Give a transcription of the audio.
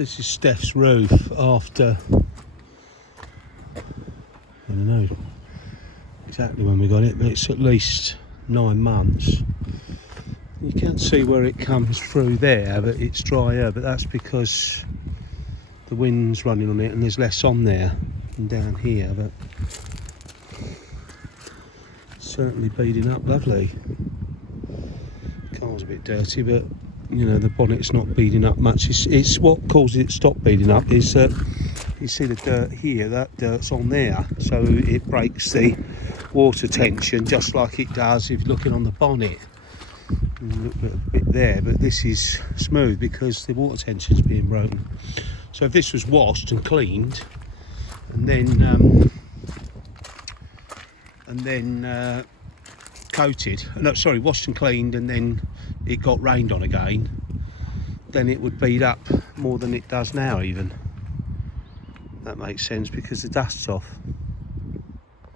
This is Steph's roof after, I don't know exactly when we got it, but it's at least 9 months. You can see where it comes through there, but it's drier, but that's because the wind's running on it and there's less on there than down here. But certainly beading up lovely. Car's a bit dirty, but you know, the bonnet's not beading up much. It's what causes it to stop beading up is that you see the dirt here, that dirt's on there, so it breaks the water tension just like it does if you're looking on the bonnet. A little bit there, but this is smooth because the water tension's being broken. So if this was washed and cleaned and then coated, no sorry, washed and cleaned and then it got rained on again, then it would bead up more than it does now even. That makes sense because the dust's off.